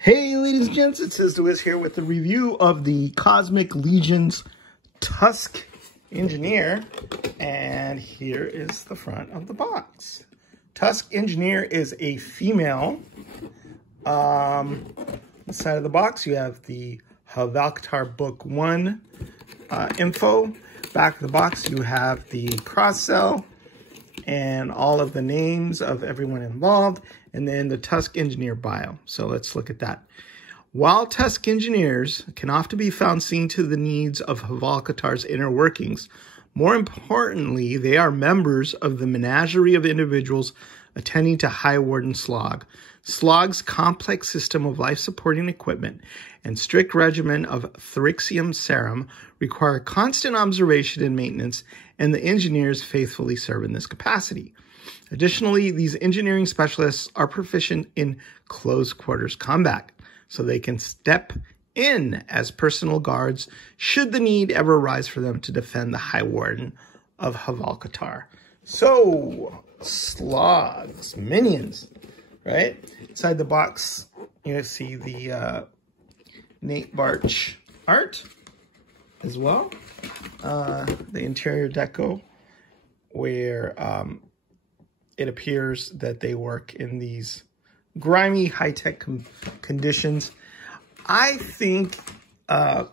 Hey ladies and gents, it's Wiz here with the review of the Cosmic Legion's Tusk Engineer, and here is the front of the box. Tusk Engineer is a female. On the side of the box you have the Havalkatar Book 1 info. Back of the box you have the cross-cell and all of the names of everyone involved, and then the Tusk Engineer bio. So let's look at that. While Tusk Engineers can often be found seeing to the needs of Havalkatar's inner workings, more importantly, they are members of the menagerie of individuals attending to High Warden Slog. Slog's complex system of life-supporting equipment and strict regimen of Thrixium serum require constant observation and maintenance, and the engineers faithfully serve in this capacity. Additionally, these engineering specialists are proficient in close quarters combat, so they can step in as personal guards should the need ever arise for them to defend the High Warden of Havalkatar. So, slogs, minions, right? Inside the box, you see the Nate Barch art as well. The interior deco, where it appears that they work in these grimy, high-tech conditions. I think I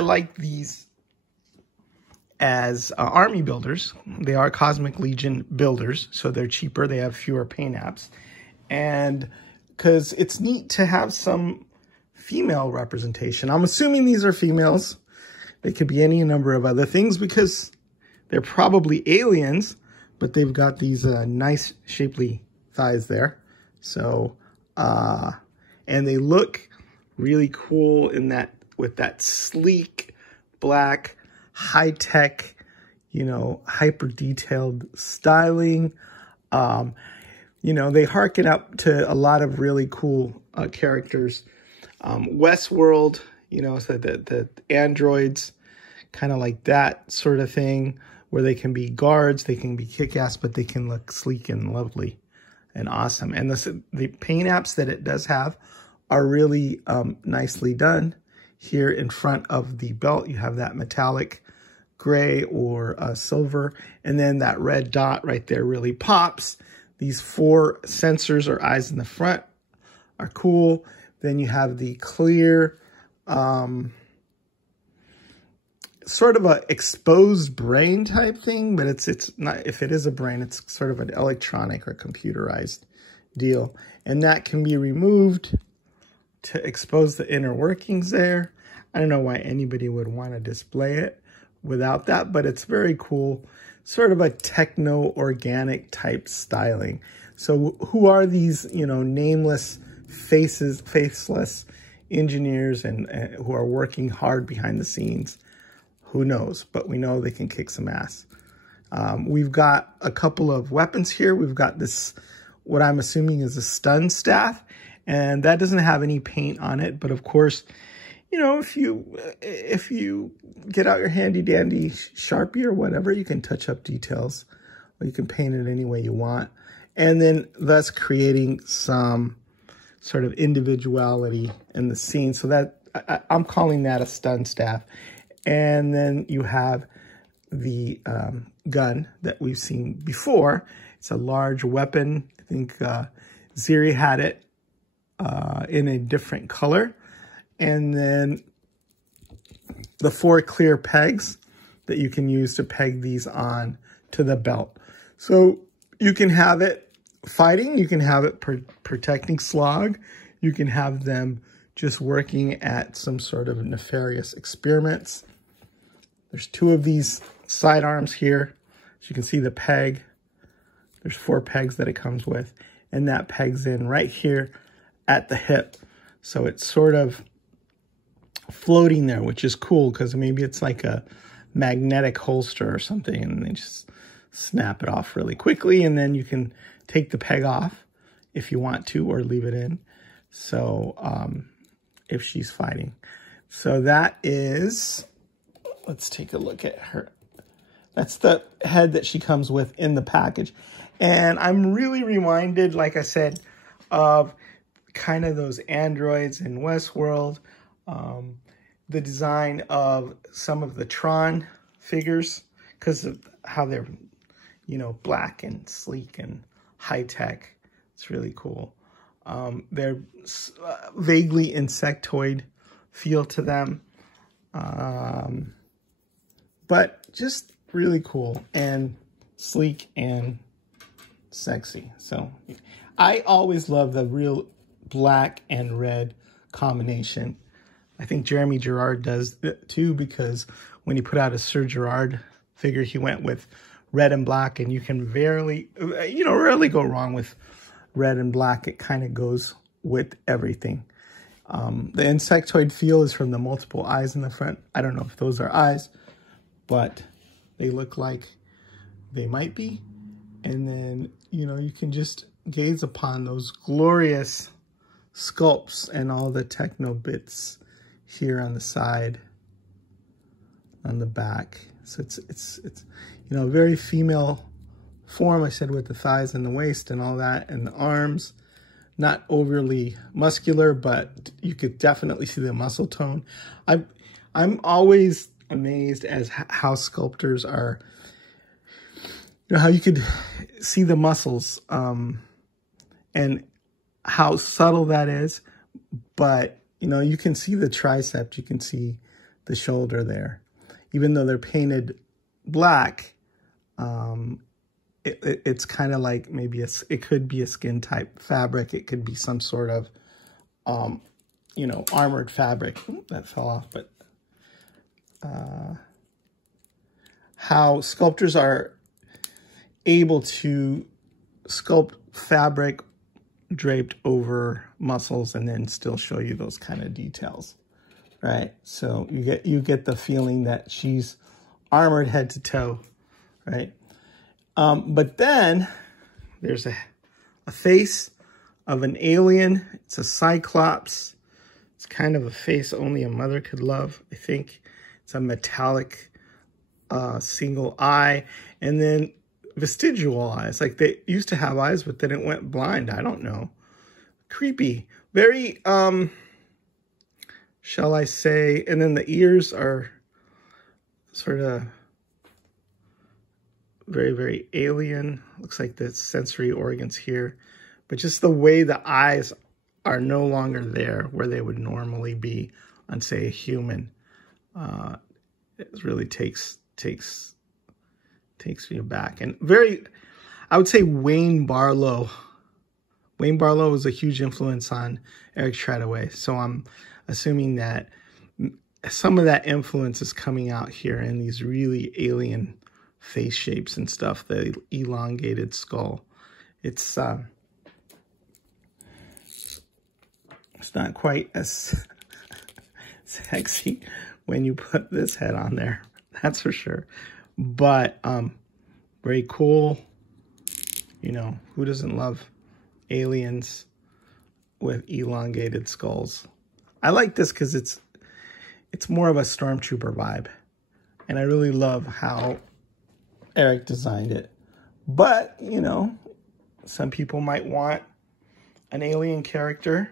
like these as army builders. They are Cosmic Legion builders, so they're cheaper. They have fewer paint apps. And because it's neat to have some female representation. I'm assuming these are females. They could be any number of other things because they're probably aliens, but they've got these nice shapely thighs there. So, and they look really cool in that, with that sleek, black, high-tech, you know, hyper-detailed styling. You know, they harken up to a lot of really cool characters. Westworld, you know, so the androids, kind of like that sort of thing, where they can be guards, they can be kick-ass, but they can look sleek and lovely and awesome. And the paint apps that it does have are really nicely done. Here in front of the belt, you have that metallic gray or silver, and then that red dot right there really pops. These 4 sensors or eyes in the front are cool. Then you have the clear, sort of a exposed brain type thing, but it's not, if it is a brain, it's sort of an electronic or computerized deal. And that can be removed to expose the inner workings there. I don't know why anybody would want to display it without that, but it's very cool. Sort of a techno-organic type styling. So who are these, you know, nameless faceless engineers and who are working hard behind the scenes? Who knows? But we know they can kick some ass. We've got a couple of weapons here. We've got this, what I'm assuming is a stun staff, and that doesn't have any paint on it. But of course, you know, if you get out your handy dandy Sharpie or whatever, you can touch up details, or you can paint it any way you want, and then thus creating some sort of individuality in the scene. So that I'm calling that a stun staff. And then you have the gun that we've seen before. It's a large weapon. I think Ziri had it in a different color. And then the 4 clear pegs that you can use to peg these on to the belt. So you can have it fighting, you can have it protecting Slog, you can have them just working at some sort of nefarious experiments. There's 2 of these sidearms here. As you can see, the peg, there's 4 pegs that it comes with, and that pegs in right here at the hip. So it's sort of floating there, which is cool because maybe it's like a magnetic holster or something, and they just snap it off really quickly, and then you can take the peg off if you want to, or leave it in. So if she's fighting. So that is, let's take a look at her. That's the head that she comes with in the package. And I'm really reminded, like I said, of kind of those androids in Westworld. The design of some of the Tron figures, because of how they're, you know, black and sleek and high-tech. It's really cool. They're vaguely insectoid feel to them. But just really cool and sleek and sexy. So I always love the real black and red combination. I think Jeremy Gerard does it too, because when he put out a Sir Gerard figure, he went with red and black, and you can rarely go wrong with red and black. It kind of goes with everything. The insectoid feel is from the multiple eyes in the front. I don't know if those are eyes, but they look like they might be. And then, you know, you can just gaze upon those glorious sculpts and all the techno bits here on the side, on the back. So it's you know, very female form, I said, with the thighs and the waist and all that, and the arms. Not overly muscular, but you could definitely see the muscle tone. I'm always amazed as how sculptors are, you know, how you could see the muscles and how subtle that is. But, you know, you can see the tricep, you can see the shoulder there. Even though they're painted black, it's kind of like maybe it could be a skin type fabric. It could be some sort of, you know, armored fabric. Ooh, that fell off, but how sculptors are able to sculpt fabric draped over muscles and then still show you those kind of details, right? So you get the feeling that she's armored head to toe, right? But then there's a face of an alien. It's a cyclops. It's kind of a face only a mother could love, I think. It's a metallic single eye. And then vestigial eyes. Like they used to have eyes, but then it went blind. I don't know. Creepy. Very, shall I say, and then the ears are sort of very, very alien. Looks like the sensory organs here. But just the way the eyes are no longer there where they would normally be on, say, a human. It really takes me aback. And very, I would say Wayne Barlow. Wayne Barlow was a huge influence on Eric Treadaway. So I'm assuming that some of that influence is coming out here in these really alien face shapes and stuff, the elongated skull. It's not quite as sexy when you put this head on there, that's for sure. But very cool. You know, who doesn't love aliens with elongated skulls? I like this because it's more of a stormtrooper vibe. And I really love how Eric designed it. But, you know, some people might want an alien character,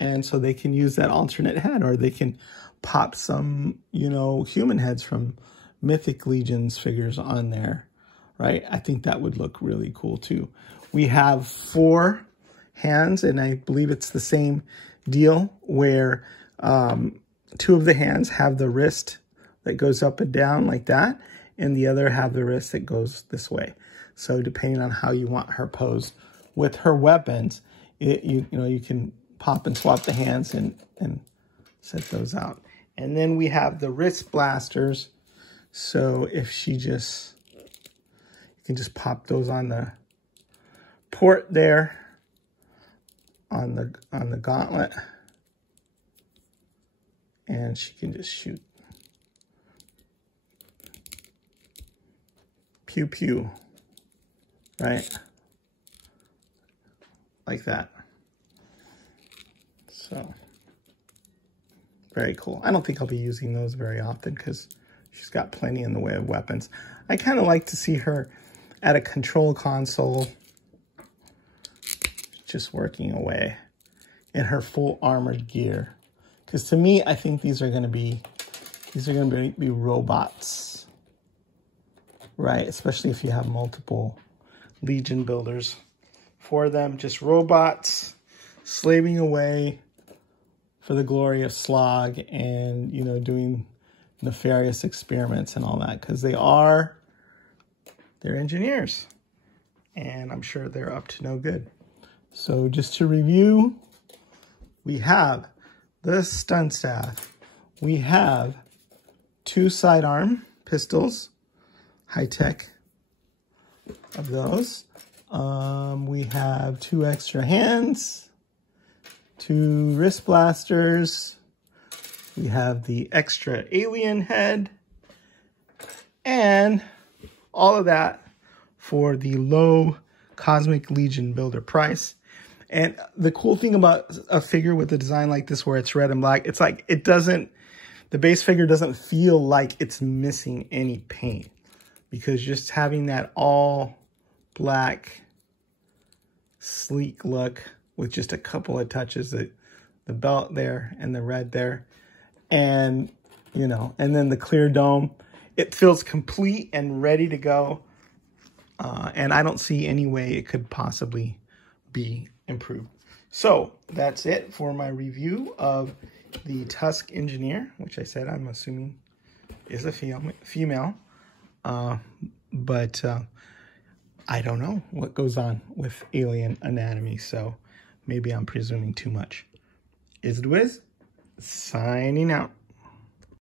and so they can use that alternate head, or they can pop some, you know, human heads from Mythic Legions figures on there, right? I think that would look really cool too. We have 4 hands, and I believe it's the same deal where 2 of the hands have the wrist that goes up and down like that, and the other have the wrist that goes this way. So depending on how you want her posed with her weapons, you know, you can pop and swap the hands and set those out. And then we have the wrist blasters. So if she just, you can just pop those on the port there, on the gauntlet, and she can just shoot. Pew pew, right? Like that. So, very cool. I don't think I'll be using those very often because she's got plenty in the way of weapons. I kind of like to see her at a control console, just working away. in her full armored gear. Because to me, I think these are going to be robots, right? Especially if you have multiple Legion builders for them, just robots slaving away for the glory of Slog and, you know, doing nefarious experiments and all that, because they're engineers, and I'm sure they're up to no good. So just to review, we have the stun staff. We have 2 sidearm pistols, high-tech of those. We have 2 extra hands, 2 wrist blasters. We have the extra alien head, and all of that for the low Cosmic Legion builder price. And the cool thing about a figure with a design like this where it's red and black, it's like the base figure doesn't feel like it's missing any paint, because just having that all black, sleek look with just a couple of touches, the belt there and the red there, and, you know, and then the clear dome, it feels complete and ready to go. And I don't see any way it could possibly be improved. So that's it for my review of the Tusk Engineer, which I said I'm assuming is a female. But I don't know what goes on with alien anatomy, so maybe I'm presuming too much. Is it Wiz? Signing out.